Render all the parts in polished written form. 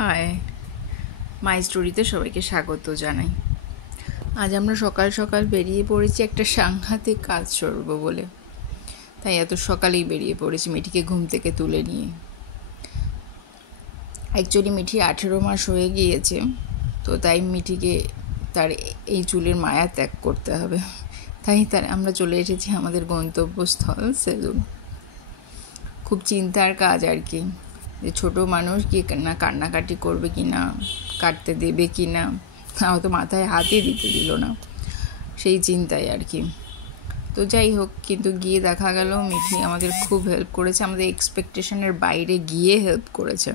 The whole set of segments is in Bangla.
হাই, মাই স্টোরিতে সবাইকে স্বাগত জানাই। আজ আমরা সকাল সকাল বেরিয়ে পড়েছি একটা সাংঘাতিক কাজ করবো বলে, তাই এত সকালেই বেরিয়ে পড়েছি মিঠিকে ঘুম থেকে তুলে নিয়ে। অ্যাকচুয়ালি মিঠি 18 মাস হয়ে গিয়েছে, তো তাই মিঠিকে তার এই চুলের মায়া ত্যাগ করতে হবে, তাই আমরা চলে এসেছি আমাদের গন্তব্যস্থল সেলুন। খুব চিন্তার কাজ আর কি, যে ছোটো মানুষ কি না কান্নাকাটি করবে কি না, কাটতে দেবে কি না, হয়তো মাথায় হাতই দিতে দিল না, সেই চিন্তায় আর কি। তো যাই হোক, কিন্তু গিয়ে দেখা গেল মিঠি আমাদের খুব হেল্প করেছে, আমাদের এক্সপেকটেশনের বাইরে গিয়ে হেল্প করেছে।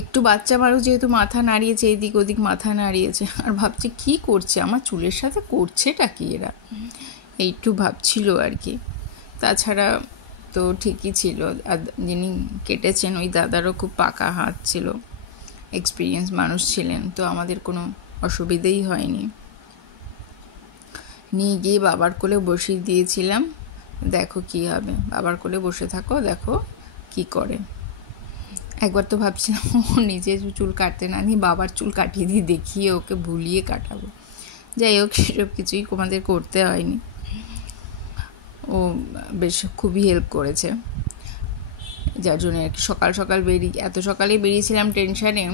একটু বাচ্চা মানুষ যেহেতু মাথা নাড়িয়েছে, এদিক ওদিক মাথা নাড়িয়েছে, আর ভাবছে কি করছে আমার চুলের সাথে, করছেটা কি এরা, এইটু ভাবছিল আর কি। তাছাড়া তো ঠিকই ছিল। আর যিনি কেটেছেন ওই দাদারও খুব পাকা হাত ছিল, এক্সপিরিয়েন্স মানুষ ছিলেন, তো আমাদের কোনো অসুবিধেই হয়নি। নিয়ে গিয়ে বাবার কোলে বসিয়ে দিয়েছিলাম, দেখো কি হবে, বাবার কোলে বসে থাকো, দেখো কি করে। একবার তো ভাবছিলাম ও নিজে চুল কাটতে না নিয়ে বাবার চুল কাটিয়ে দিয়ে দেখিয়ে ওকে ভুলিয়ে কাটাবো। যাই হোক, সেসব কিছুই আমাদের করতে হয়নি, ও বেশ খুবই হেল্প করেছে। যার জন্য আর কি সকাল সকাল এত সকালেই বেরিয়েছিলাম টেনশানে।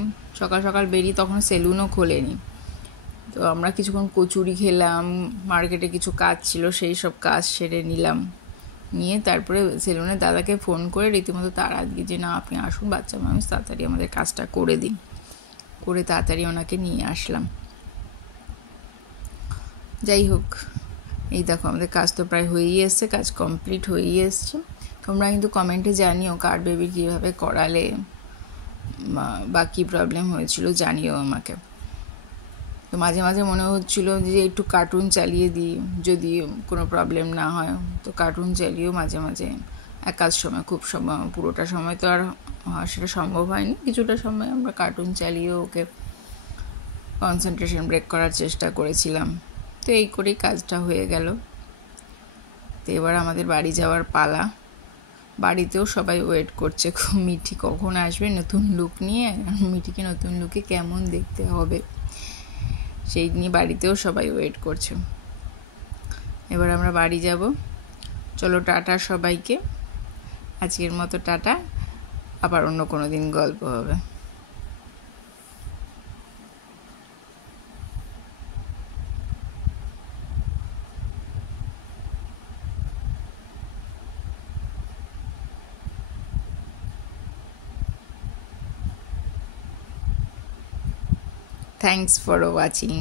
সকাল সকাল বেরিয়ে তখন সেলুনও খোলেনি, তো আমরা কিছুক্ষণ কচুরি খেলাম, মার্কেটে কিছু কাজ ছিল সেই সব কাজ সেরে নিলাম। নিয়ে তারপরে সেলুনের দাদাকে ফোন করে রীতিমতো তাড়া দিয়ে যে না আপনি আসুন, বাচ্চা মানুষ, তাড়াতাড়ি আমাদের কাজটা করে দিন, করে তাড়াতাড়ি ওনাকে নিয়ে আসলাম। যাই হোক, এই দেখো আমাদের কাজ তো প্রায় হয়েই এসছে, কাজ কমপ্লিট হয়েই এসছে। তোমরা কিন্তু কমেন্টে জানিও কার বেবি কীভাবে করালে বা কী প্রবলেম হয়েছিল, জানিও আমাকে। তো মাঝে মাঝে মনে হচ্ছিলো যে একটু কার্টুন চালিয়ে দিই, যদি কোনো প্রবলেম না হয়, তো কার্টুন চালিয়েও মাঝে মাঝে একাধ সময়, খুব সময় পুরোটা সময় তো আর সেটা সম্ভব হয়নি, কিছুটা সময় আমরা কার্টুন চালিয়েও ওকে কনসেন্ট্রেশন ব্রেক করার চেষ্টা করেছিলাম। তো এই করেই কাজটা হয়ে গেল। তো এবার আমাদের বাড়ি যাওয়ার পালা। বাড়িতেও সবাই ওয়েট করছে খুব, মিঠি কখন আসবে নতুন লুক নিয়ে, মিঠিকে নতুন লুকে কেমন দেখতে হবে সেই নিয়ে বাড়িতেও সবাই ওয়েট করছে। এবার আমরা বাড়ি যাব। চলো টাটা সবাইকে, আজকের মতো টাটা, আবার অন্য কোনো দিন গল্প হবে। Thanks for watching.